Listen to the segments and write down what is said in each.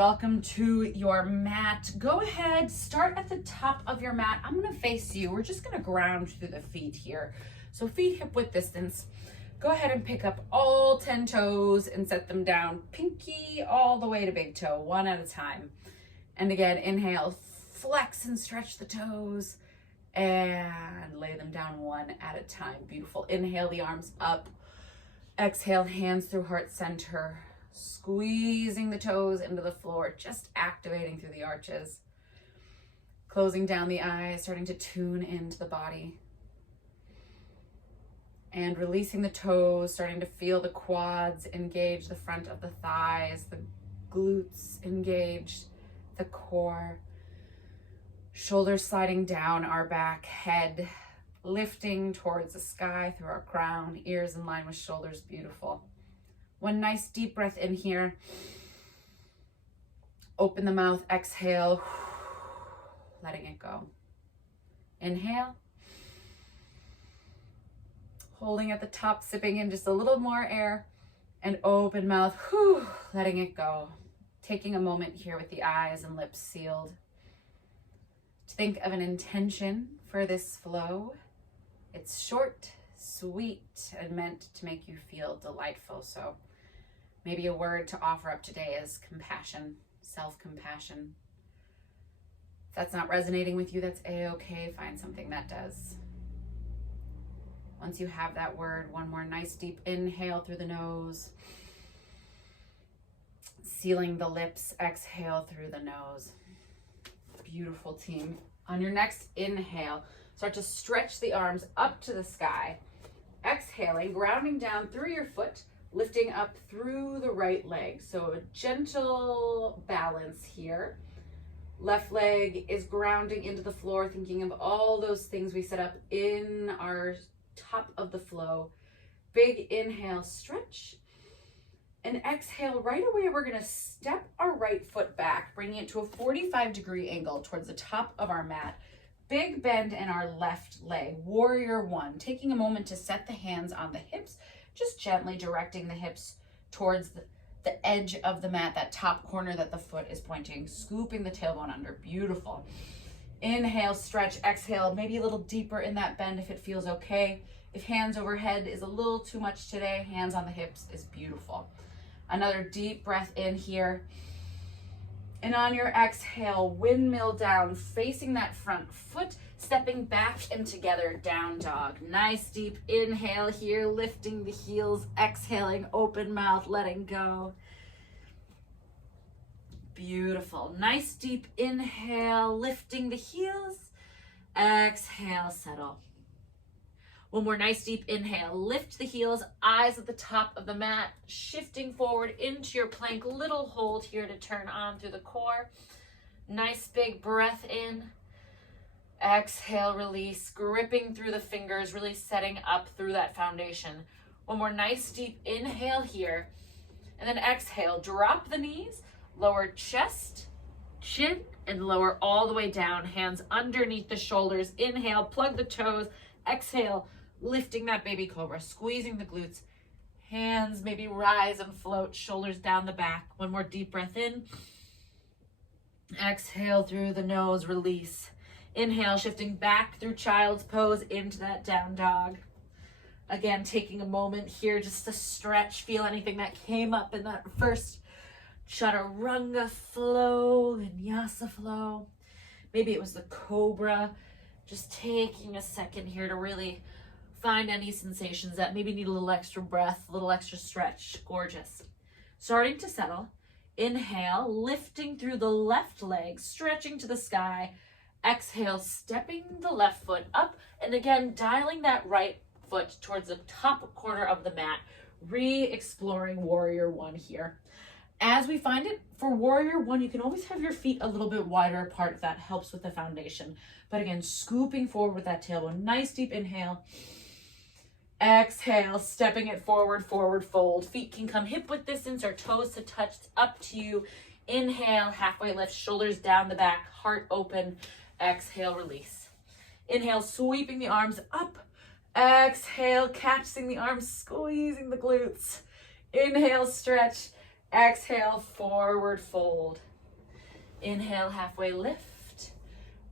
welcome to your mat. Go ahead, start at the top of your mat. I'm gonna face you. We're just gonna ground through the feet here. So feet hip width distance. Go ahead and pick up all 10 toes and set them down. Pinky all the way to big toe, one at a time. And again, inhale, flex and stretch the toes and lay them down one at a time. Beautiful. Inhale the arms up. Exhale, hands through heart center. Squeezing the toes into the floor, just activating through the arches. Closing down the eyes, starting to tune into the body. And releasing the toes, starting to feel the quads engage the front of the thighs, the glutes engaged, the core. Shoulders sliding down our back, head lifting towards the sky through our crown, ears in line with shoulders, beautiful. One nice deep breath in here. Open the mouth, exhale, letting it go. Inhale. Holding at the top, sipping in just a little more air, and open mouth, letting it go. Taking a moment here with the eyes and lips sealed to think of an intention for this flow. It's short, sweet, and meant to make you feel delightful. So maybe a word to offer up today is compassion, self-compassion. If that's not resonating with you, that's a-okay. Find something that does. Once you have that word, one more nice deep inhale through the nose. Sealing the lips, exhale through the nose. Beautiful, team. On your next inhale, start to stretch the arms up to the sky. Exhaling, grounding down through your foot, lifting up through the right leg. So a gentle balance here. Left leg is grounding into the floor, thinking of all those things we set up in our top of the flow. Big inhale, stretch. And exhale, right away we're gonna step our right foot back, bringing it to a 45-degree angle towards the top of our mat. Big bend in our left leg, warrior one. Taking a moment to set the hands on the hips, just gently directing the hips towards the edge of the mat, that top corner that the foot is pointing, scooping the tailbone under, beautiful. Inhale, stretch, exhale, maybe a little deeper in that bend if it feels okay. If hands overhead is a little too much today, hands on the hips is beautiful. Another deep breath in here. And on your exhale, windmill down, facing that front foot, stepping back and together, down dog. Nice deep inhale here, lifting the heels, exhaling, open mouth, letting go. Beautiful. Nice deep inhale, lifting the heels, exhale, settle. One more nice deep inhale, lift the heels, eyes at the top of the mat, shifting forward into your plank, little hold here to turn on through the core. Nice big breath in, exhale, release, gripping through the fingers, really setting up through that foundation. One more nice deep inhale here, and then exhale, drop the knees, lower chest, chin, and lower all the way down, hands underneath the shoulders. Inhale, plug the toes, exhale, lifting that baby cobra, squeezing the glutes, hands maybe rise and float, shoulders down the back. One more deep breath in. Exhale through the nose, release. Inhale, shifting back through child's pose into that down dog. Again, taking a moment here just to stretch, feel anything that came up in that first chaturanga flow, vinyasa flow. Maybe it was the cobra. Just taking a second here to really find any sensations that maybe need a little extra breath, a little extra stretch. Gorgeous. Starting to settle. Inhale, lifting through the left leg, stretching to the sky. Exhale, stepping the left foot up, and again, dialing that right foot towards the top corner of the mat, re-exploring warrior one here. As we find it, for warrior one, you can always have your feet a little bit wider apart if that helps with the foundation. But again, scooping forward with that tailbone. Nice deep inhale. Exhale, stepping it forward, forward fold. Feet can come hip width distance or toes to touch. It's up to you. Inhale, halfway lift, shoulders down the back, heart open. Exhale, release. Inhale, sweeping the arms up. Exhale, catching the arms, squeezing the glutes. Inhale, stretch. Exhale, forward fold. Inhale, halfway lift.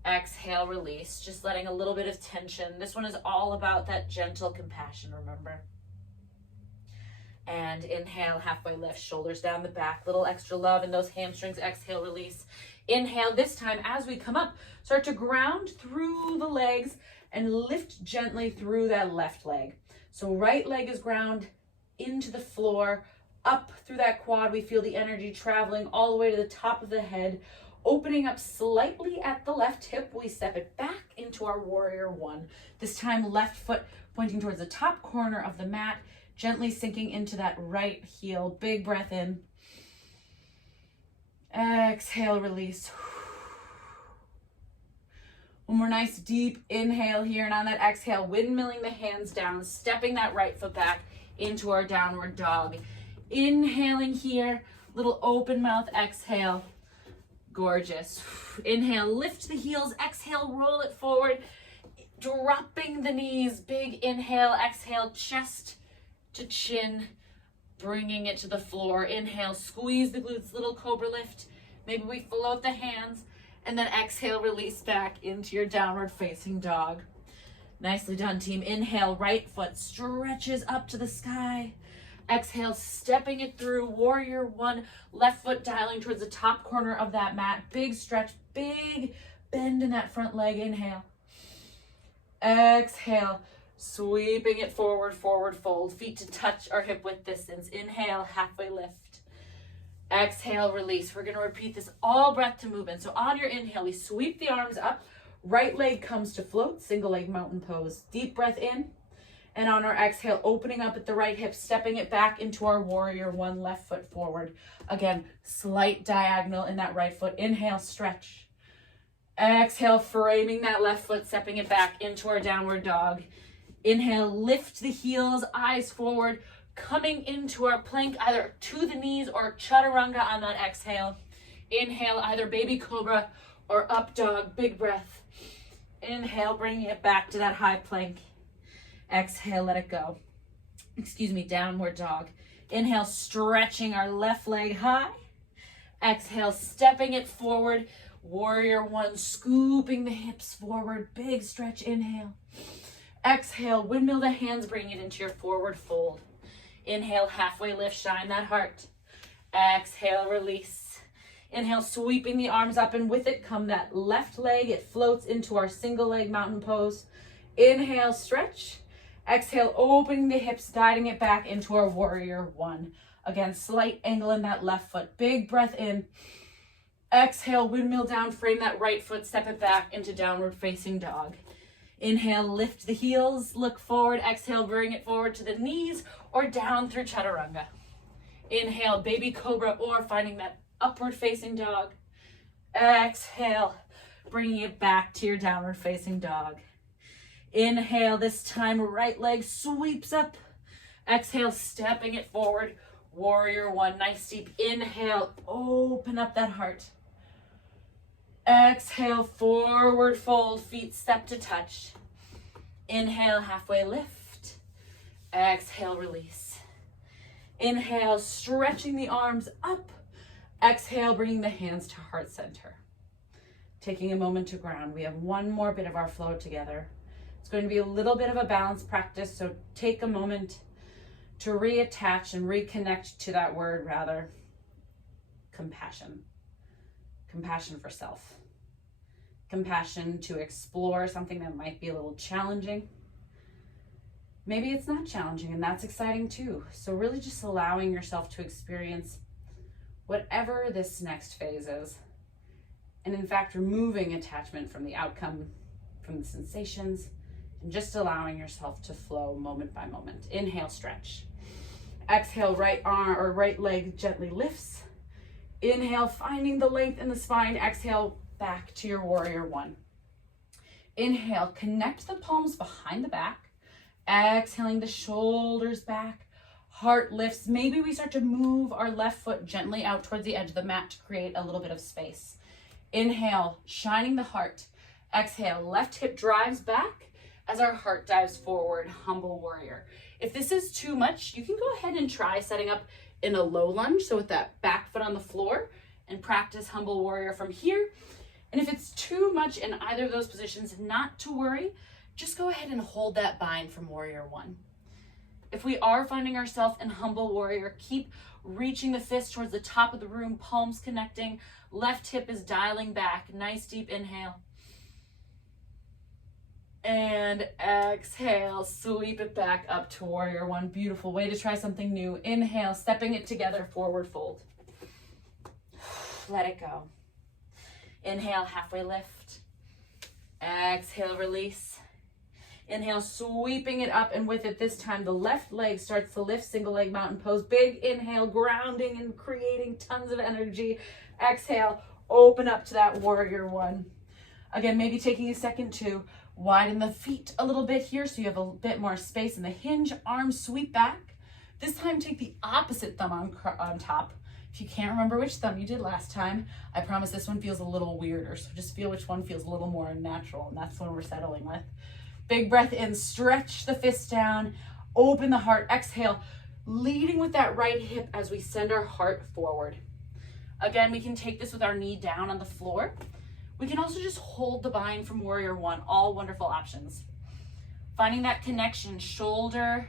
Exhale, release. Just letting a little bit of tension. This one is all about that gentle compassion, remember? And inhale, halfway lift, shoulders down the back, little extra love in those hamstrings. Exhale, release. Inhale, this time as we come up, start to ground through the legs and lift gently through that left leg. So right leg is ground into the floor, up through that quad. We feel the energy traveling all the way to the top of the head, opening up slightly at the left hip. We step it back into our warrior one. This time left foot pointing towards the top corner of the mat, gently sinking into that right heel. Big breath in. Exhale, release. One more nice deep inhale here, and on that exhale, windmilling the hands down, stepping that right foot back into our downward dog. Inhaling here, little open mouth exhale. Gorgeous. Inhale, lift the heels. Exhale, roll it forward. Dropping the knees. Big inhale, exhale, chest to chin, bringing it to the floor. Inhale, squeeze the glutes, little cobra lift. Maybe we float the hands, and then exhale, release back into your downward facing dog. Nicely done, team. Inhale, right foot stretches up to the sky. Exhale, stepping it through, warrior one, left foot dialing towards the top corner of that mat. Big stretch, big bend in that front leg. Inhale. Exhale, sweeping it forward, forward fold. Feet to touch our hip width distance. Inhale, halfway lift. Exhale, release. We're gonna repeat this all breath to movement. So on your inhale, we sweep the arms up. Right leg comes to float, single leg mountain pose. Deep breath in. And on our exhale, opening up at the right hip, stepping it back into our warrior one, left foot forward. Again, slight diagonal in that right foot. Inhale, stretch. Exhale, framing that left foot, stepping it back into our downward dog. Inhale, lift the heels, eyes forward, coming into our plank, either to the knees or chaturanga on that exhale. Inhale, either baby cobra or up dog, big breath. Inhale, bringing it back to that high plank. Exhale, let it go. Downward dog. Inhale, stretching our left leg high. Exhale, stepping it forward. Warrior one, scooping the hips forward. Big stretch, inhale. Exhale, windmill the hands, bring it into your forward fold. Inhale, halfway lift, shine that heart. Exhale, release. Inhale, sweeping the arms up, and with it come that left leg. It floats into our single leg mountain pose. Inhale, stretch. Exhale, opening the hips, guiding it back into our warrior one. Again, slight angle in that left foot. Big breath in. Exhale, windmill down, frame that right foot, step it back into downward facing dog. Inhale, lift the heels, look forward. Exhale, bring it forward to the knees or down through chaturanga. Inhale, baby cobra, or finding that upward facing dog. Exhale, bringing it back to your downward facing dog. Inhale, this time right leg sweeps up. Exhale, stepping it forward. Warrior one, nice deep inhale, open up that heart. Exhale, forward fold, feet step to touch. Inhale, halfway lift. Exhale, release. Inhale, stretching the arms up. Exhale, bringing the hands to heart center. Taking a moment to ground. We have one more bit of our flow together. It's going to be a little bit of a balance practice, so take a moment to reattach and reconnect to that word, rather. Compassion. Compassion for self. Compassion to explore something that might be a little challenging. Maybe it's not challenging, and that's exciting too. So really just allowing yourself to experience whatever this next phase is. And in fact, removing attachment from the outcome, from the sensations, and just allowing yourself to flow moment by moment. Inhale, stretch. Exhale, right arm or right leg gently lifts. Inhale, finding the length in the spine. Exhale, back to your warrior one. Inhale, connect the palms behind the back. Exhaling, the shoulders back. Heart lifts. Maybe we start to move our left foot gently out towards the edge of the mat to create a little bit of space. Inhale, shining the heart. Exhale, left hip drives back as our heart dives forward, humble warrior. If this is too much, you can go ahead and try setting up in a low lunge, so with that back foot on the floor, and practice humble warrior from here. And if it's too much in either of those positions, not to worry, just go ahead and hold that bind from warrior one. If we are finding ourselves in humble warrior, keep reaching the fist towards the top of the room, palms connecting, left hip is dialing back. Nice deep inhale. And exhale, sweep it back up to warrior one. Beautiful way to try something new. Inhale, stepping it together, forward fold. Let it go. Inhale, halfway lift. Exhale, release. Inhale, sweeping it up, and with it this time, the left leg starts to lift, single leg mountain pose. Big inhale, grounding and creating tons of energy. Exhale, open up to that warrior one. Again, maybe taking a second to widen the feet a little bit here so you have a bit more space in the hinge. Arms sweep back. This time, take the opposite thumb on top. If you can't remember which thumb you did last time, I promise this one feels a little weirder. So just feel which one feels a little more natural, and that's what we're settling with. Big breath in, stretch the fist down, open the heart, exhale, leading with that right hip as we send our heart forward. Again, we can take this with our knee down on the floor. We can also just hold the bind from warrior one, all wonderful options. Finding that connection, shoulder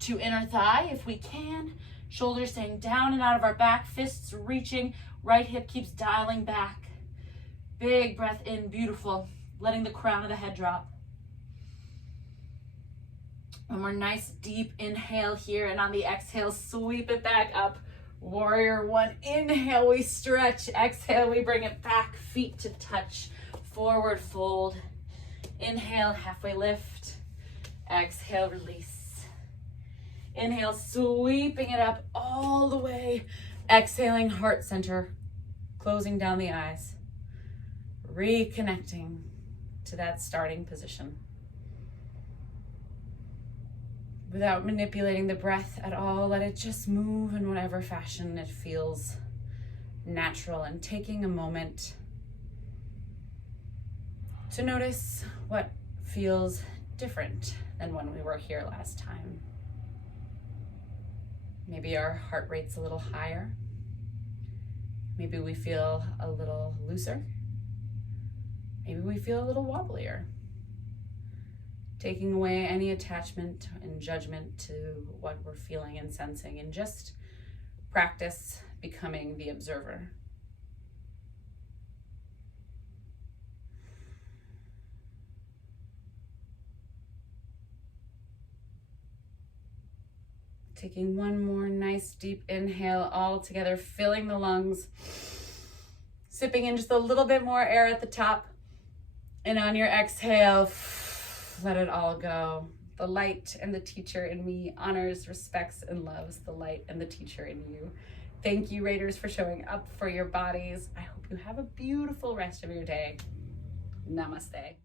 to inner thigh if we can, shoulders staying down and out of our back, fists reaching, right hip keeps dialing back. Big breath in, beautiful, letting the crown of the head drop. One more nice deep inhale here, and on the exhale, sweep it back up. Warrior one, inhale, we stretch. Exhale, we bring it back, feet to touch. Forward fold. Inhale, halfway lift. Exhale, release. Inhale, sweeping it up all the way. Exhaling, heart center, closing down the eyes. Reconnecting to that starting position. Without manipulating the breath at all, let it just move in whatever fashion it feels natural, and taking a moment to notice what feels different than when we were here last time. Maybe our heart rate's a little higher. Maybe we feel a little looser. Maybe we feel a little wobblier. Taking away any attachment and judgment to what we're feeling and sensing, and just practice becoming the observer. Taking one more nice deep inhale all together, filling the lungs, sipping in just a little bit more air at the top, and on your exhale, let it all go. The light and the teacher in me honors, respects, and loves the light and the teacher in you. Thank you, Raiders, for showing up for your bodies. I hope you have a beautiful rest of your day. Namaste.